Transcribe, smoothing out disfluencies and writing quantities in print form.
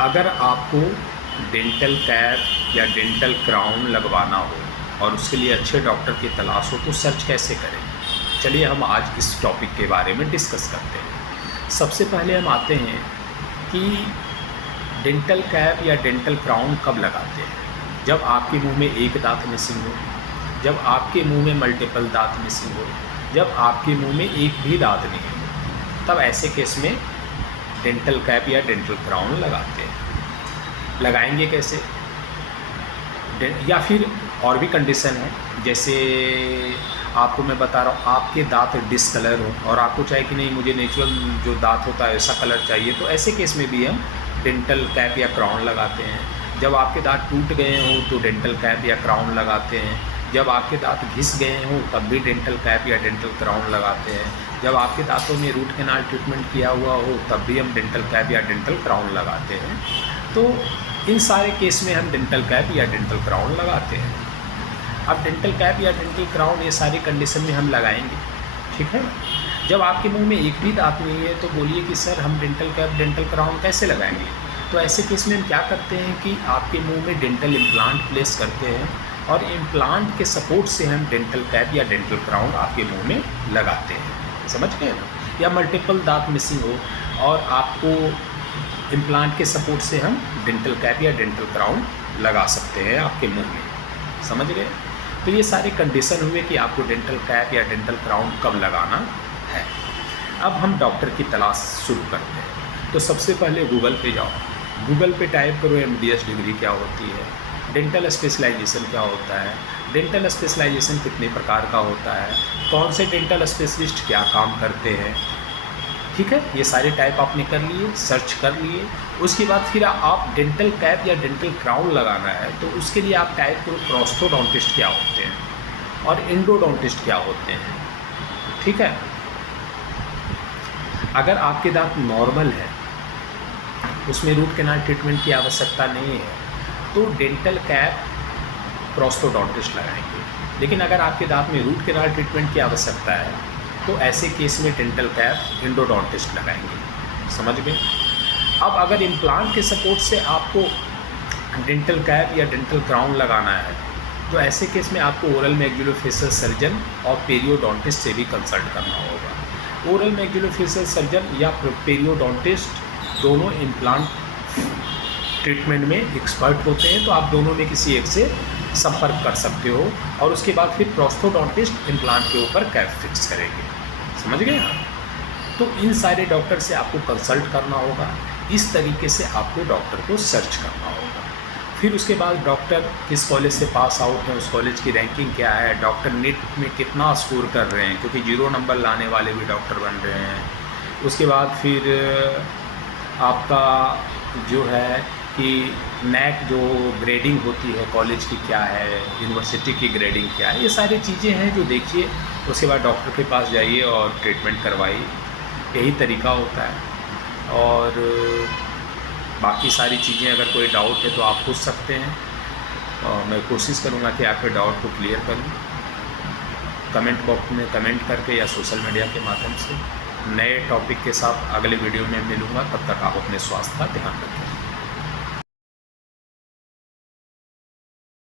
अगर आपको dental cap या डेंटल क्राउन लगवाना हो और उसके लिए अच्छे डॉक्टर की तलाश हो तो सर्च कैसे करें? चलिए हम आज इस टॉपिक के बारे में डिस्कस करते हैं। सबसे पहले हम आते हैं कि डेंटल कैप या डेंटल क्राउन कब लगाते हैं? जब आपके मुंह में एक दांत मिसिंग हो, जब आपके मुंह में मल्टीपल दांत मिसिंग हो, जब आपके मुंह में एक भी दांत नहीं हो, तब ऐसे केस में डेंटल कैप या डेंटल क्राउन लगाते हैं। लगाएंगे कैसे? या फिर और भी कंडीशन है, जैसे आपको मैं बता रहा हूँ, आपके दांत डिसकलर हो और आपको चाहिए कि नहीं मुझे नेचुरल जो दांत होता है ऐसा कलर चाहिए, तो ऐसे केस में भी हम डेंटल कैप या क्राउन लगाते हैं। जब आपके दांत टूट गए हों तो डेंटल कैप या क्राउन लगाते हैं। जब आपके दांत घिस गए हों तब भी डेंटल कैप या डेंटल क्राउन लगाते हैं। जब आपके दांतों में रूट कैनाल ट्रीटमेंट किया हुआ हो तब भी हम डेंटल कैप या डेंटल क्राउन लगाते हैं। तो इन सारे केस में हम डेंटल कैप या डेंटल क्राउन लगाते हैं। अब डेंटल कैप या डेंटल क्राउन ये सारी कंडीशन में हम लगाएंगे, ठीक है। जब आपके मुंह में एक भी दांत नहीं है तो बोलिए कि सर हम डेंटल कैप डेंटल क्राउन कैसे लगाएंगे? तो ऐसे केस में हम क्या करते हैं कि आपके मुंह में डेंटल इम्प्लांट प्लेस करते हैं और इम्प्लांट के सपोर्ट से हम डेंटल कैप या डेंटल क्राउन आपके मुंह में लगाते हैं। समझ गए ना? या मल्टीपल दांत मिसिंग हो और आपको इम्प्लांट के सपोर्ट से हम डेंटल कैप या डेंटल क्राउन लगा सकते हैं आपके मुंह में। समझ गए? तो ये सारे कंडीशन हुए कि आपको डेंटल कैप या डेंटल क्राउन कब लगाना है। अब हम डॉक्टर की तलाश शुरू करते हैं। तो सबसे पहले गूगल पे जाओ, गूगल पे टाइप करो MDS डिग्री क्या होती है, डेंटल स्पेशलाइजेशन क्या होता है, डेंटल स्पेशलाइजेशन कितने प्रकार का होता है, कौन से डेंटल स्पेशलिस्ट क्या काम करते हैं, ठीक है। ये सारे टाइप आपने कर लिए, सर्च कर लिए। उसके बाद फिर आप डेंटल कैप या डेंटल क्राउन लगाना है तो उसके लिए आप टाइप करो प्रोस्थोडोंटिस्ट क्या होते हैं और एंडोडोंटिस्ट क्या होते हैं, ठीक है। अगर आपके दांत नॉर्मल है, उसमें रूट कैनाल ट्रीटमेंट की आवश्यकता नहीं है, तो डेंटल कैप प्रोस्थोडोंटिस्ट लगाएंगे। लेकिन अगर आपके दांत में रूट कैनाल ट्रीटमेंट की आवश्यकता है तो ऐसे केस में डेंटल कैप एंडोडोंटिस्ट लगाएंगे। समझ गए? अब अगर इम्प्लांट के सपोर्ट से आपको डेंटल कैप या डेंटल क्राउन लगाना है तो ऐसे केस में आपको ओरल मैक्सिलोफेशियल सर्जन और पेरियोडोंटिस्ट से भी कंसल्ट करना होगा। ओरल मैक्सिलोफेशियल सर्जन या पेरियोडोंटिस्ट दोनों इम्प्लांट ट्रीटमेंट में एक्सपर्ट होते हैं, तो आप दोनों में किसी एक से संपर्क कर सकते हो और उसके बाद फिर प्रोस्थोडोंटिस्ट इम्प्लांट के ऊपर कैप फिक्स करेंगे। समझ गए आप? तो इन सारे डॉक्टर से आपको कंसल्ट करना होगा। इस तरीके से आपको डॉक्टर को सर्च करना होगा। फिर उसके बाद डॉक्टर किस कॉलेज से पास आउट है, उस कॉलेज की रैंकिंग क्या है, डॉक्टर नीट में कितना स्कोर कर रहे हैं, क्योंकि 0 नंबर लाने वाले भी डॉक्टर बन रहे हैं। उसके बाद फिर आपका जो है कि नैक जो ग्रेडिंग होती है कॉलेज की क्या है, यूनिवर्सिटी की ग्रेडिंग क्या है, ये सारी चीज़ें हैं जो देखिए। उसके बाद डॉक्टर के पास जाइए और ट्रीटमेंट करवाइए। यही तरीका होता है। और बाकी सारी चीज़ें अगर कोई डाउट है तो आप पूछ सकते हैं और मैं कोशिश करूँगा कि आपके डाउट को क्लियर करूँ। कमेंट बॉक्स में कमेंट करके या सोशल मीडिया के माध्यम से। नए टॉपिक के साथ अगले वीडियो में मिलूँगा। तब तक आप अपने स्वास्थ्य का ध्यान रखें।